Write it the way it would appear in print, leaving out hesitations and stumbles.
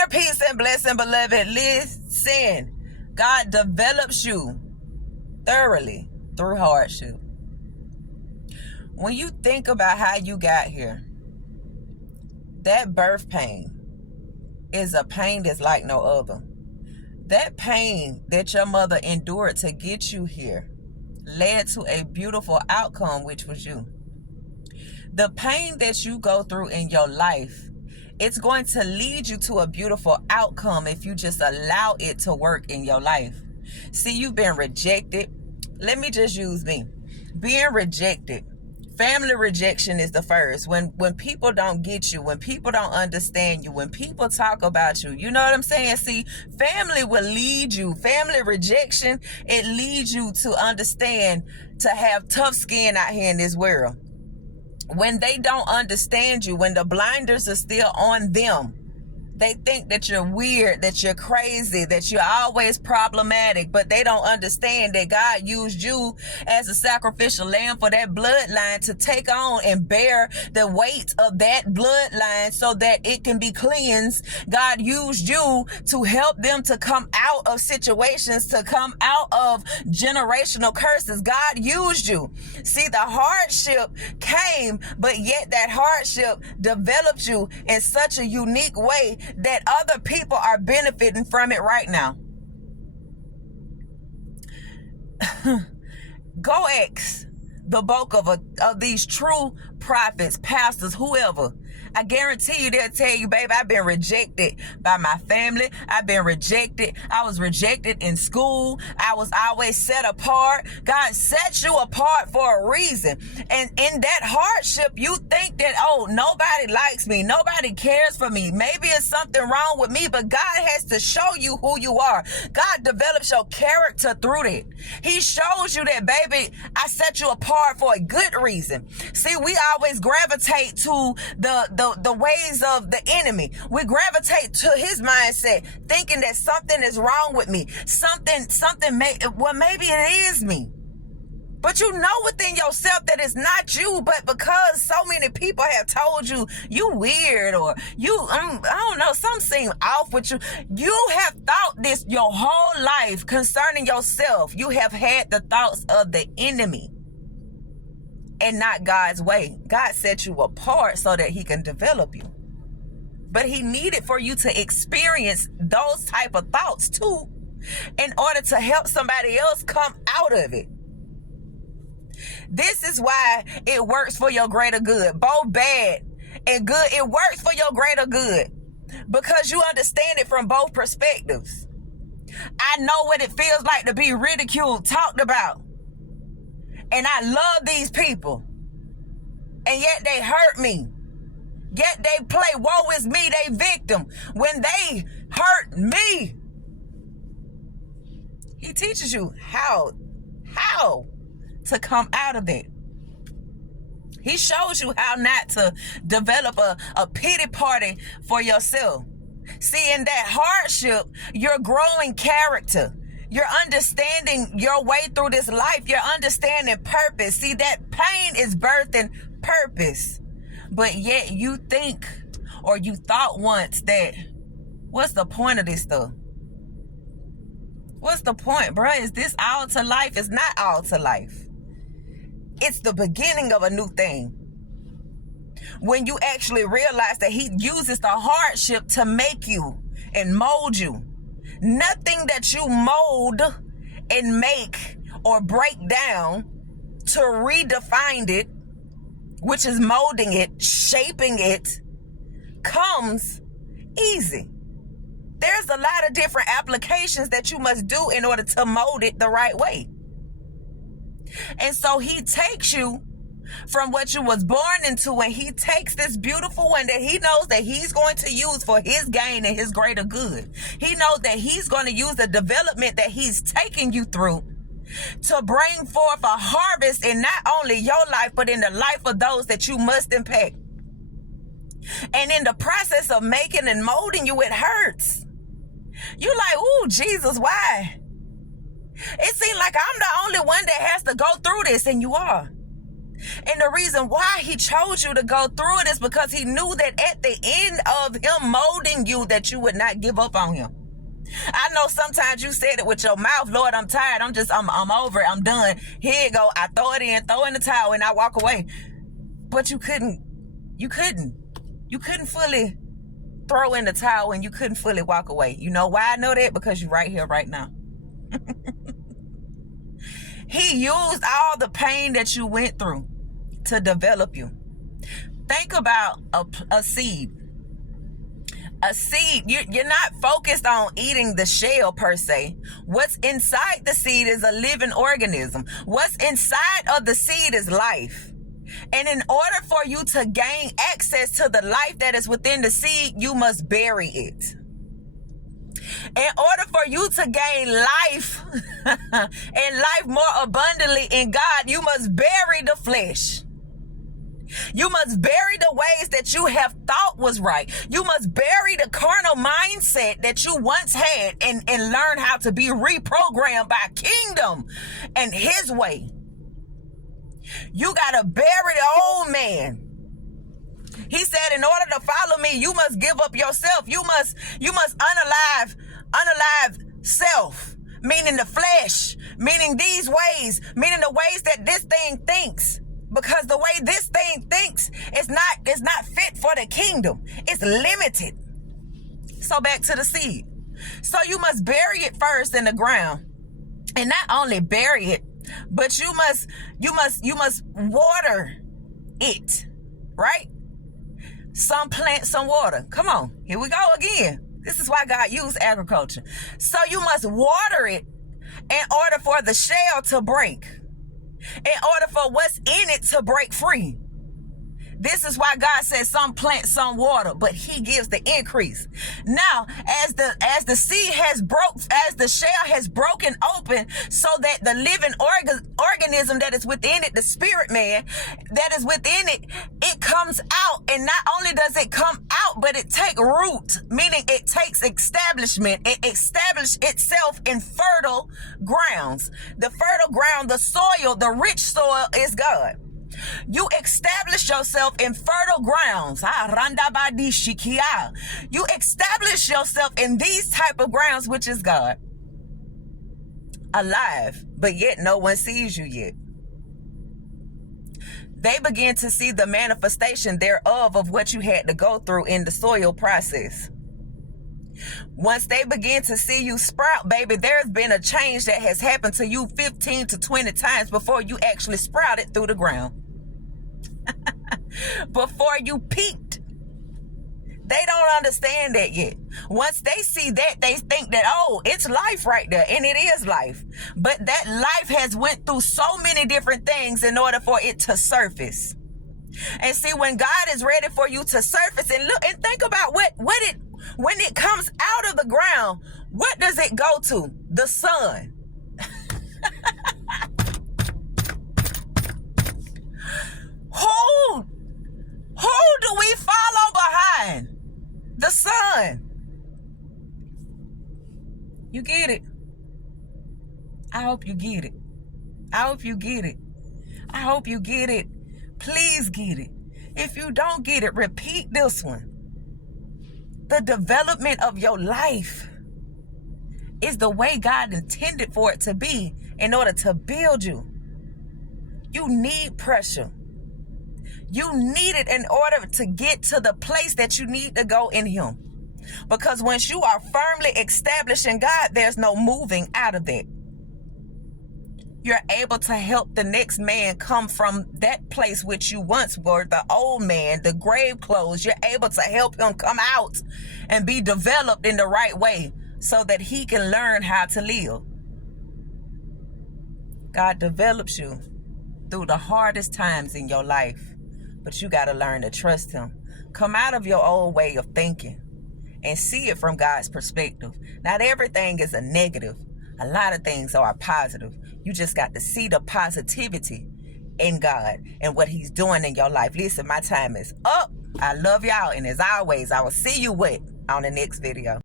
Inner peace and blessing, beloved. Listen, God develops you thoroughly through hardship. When you think about how you got here, that birth pain is a pain that's like no other. That pain that your mother endured to get you here led to a beautiful outcome, which was you. The pain that you go through in your life, it's going to lead you to a beautiful outcome if you just allow it to work in your life. See, you've been rejected. Let me just use me. Being rejected. Family rejection is the first. When people don't get you, when people don't understand you, when people talk about you, you know what I'm saying? See, family will lead you. Family rejection, it leads you to understand, to have tough skin out here in this world. When they don't understand you, when the blinders are still on them, they think that you're weird, that you're crazy, that you're always problematic, but they don't understand that God used you as a sacrificial lamb for that bloodline to take on and bear the weight of that bloodline so that it can be cleansed. God used you to help them to come out of situations, to come out of generational curses. God used you. See, the hardship came, but yet that hardship developed you in such a unique way that other people are benefiting from it right now. Go ask the bulk of these true prophets, pastors, whoever. I guarantee you they'll tell you, babe, I've been rejected by my family. I've been rejected. I was rejected in school. I was always set apart. God set you apart for a reason. And in that hardship, you think that, oh, nobody likes me. Nobody cares for me. Maybe it's something wrong with me, but God has to show you who you are. God develops your character through that. He shows you that, baby, I set you apart for a good reason. See, we always gravitate to the ways of the enemy. We gravitate to his mindset, thinking that something is wrong with me. Maybe it is me. But you know within yourself that it's not you, but because so many people have told you, you weird, or you, I don't know, something seem off with you. You have thought this your whole life concerning yourself. You have had the thoughts of the enemy and not God's way. God set you apart so that he can develop you. But he needed for you to experience those type of thoughts too, in order to help somebody else come out of it. This is why it works for your greater good. Both bad and good, it works for your greater good, because you understand it from both perspectives. I know what it feels like to be ridiculed, talked about. And I love these people. And yet they hurt me. Yet they play woe is me, they victim. When they hurt me, he teaches you how to come out of it. He shows you how not to develop a pity party for yourself. See, in that hardship, you're growing character. You're understanding your way through this life. You're understanding purpose. See, that pain is birthing purpose. But yet you think, or you thought once, that what's the point of this stuff? What's the point, bruh? Is this all to life? It's not all to life. It's the beginning of a new thing. When you actually realize that he uses the hardship to make you and mold you. Nothing that you mold and make or break down to redefine it, which is molding it, shaping it, comes easy. There's a lot of different applications that you must do in order to mold it the right way. And so he takes you from what you was born into, and he takes this beautiful one that he knows that he's going to use for his gain and his greater good. He knows that he's going to use the development that he's taking you through to bring forth a harvest in not only your life, but in the life of those that you must impact. And in the process of making and molding you, it hurts. You're like, ooh, Jesus, why? It seems like I'm the only one that has to go through this, and you are. And the reason why he chose you to go through it is because he knew that at the end of him molding you, that you would not give up on him. I know sometimes you said it with your mouth, Lord, I'm tired. I'm over it. I'm done. Here you go. I throw it in, throw in the towel, and I walk away. But you couldn't fully throw in the towel, and you couldn't fully walk away. You know why I know that? Because you're right here, right now. He used all the pain that you went through to develop you. Think about a seed. A seed, you're not focused on eating the shell per se. What's inside the seed is a living organism. What's inside of the seed is life. And in order for you to gain access to the life that is within the seed, you must bury it. In order for you to gain life and life more abundantly in God, you must bury the flesh. You must bury the ways that you have thought was right. You must bury the carnal mindset that you once had and learn how to be reprogrammed by kingdom and his way. You got to bury the old man. He said, in order to follow me, you must give up yourself. You must unalive self, meaning the flesh, meaning these ways, meaning the ways that this thing thinks. Because the way this thing thinks is not fit for the kingdom. It's limited. So back to the seed. So you must bury it first in the ground. And not only bury it, but you must water it, right? Some plant, some water. Come on, here we go again. This is why God used agriculture. So you must water it in order for the shell to break. In order for what's in it to break free. This is why God says some plant, some water, but he gives the increase. Now, as the seed has as the shell has broken open, so that the living organism that is within it, the spirit man that is within it, it comes out. And not only does it come out, but it takes root, meaning it takes establishment. It establishes itself in fertile grounds. The fertile ground, the soil, the rich soil is God. You establish yourself in fertile grounds. You establish yourself in these type of grounds, which is God. Alive, but yet no one sees you yet. They begin to see the manifestation thereof of what you had to go through in the soil process. Once they begin to see you sprout, baby, there's been a change that has happened to you 15 to 20 times before you actually sprouted through the ground. Before you peaked. They don't understand that yet. Once they see that, they think that, oh, it's life right there. And it is life. But that life has went through so many different things in order for it to surface. And see, when God is ready for you to surface and look and think about when it comes out of the ground, what does it go to? The sun. Who do we follow behind? The sun. You get it? I hope you get it. I hope you get it. I hope you get it. Please get it. If you don't get it, repeat this one. The development of your life is the way God intended for it to be in order to build you. You need pressure. You need it in order to get to the place that you need to go in him. Because once you are firmly established in God, there's no moving out of that. You're able to help the next man come from that place which you once were, the old man, the grave clothes. You're able to help him come out and be developed in the right way so that he can learn how to live. God develops you through the hardest times in your life. But you got to learn to trust him. Come out of your old way of thinking and see it from God's perspective. Not everything is a negative. A lot of things are positive. You just got to see the positivity in God and what he's doing in your life. Listen, my time is up. I love y'all. And as always, I will see you on the next video.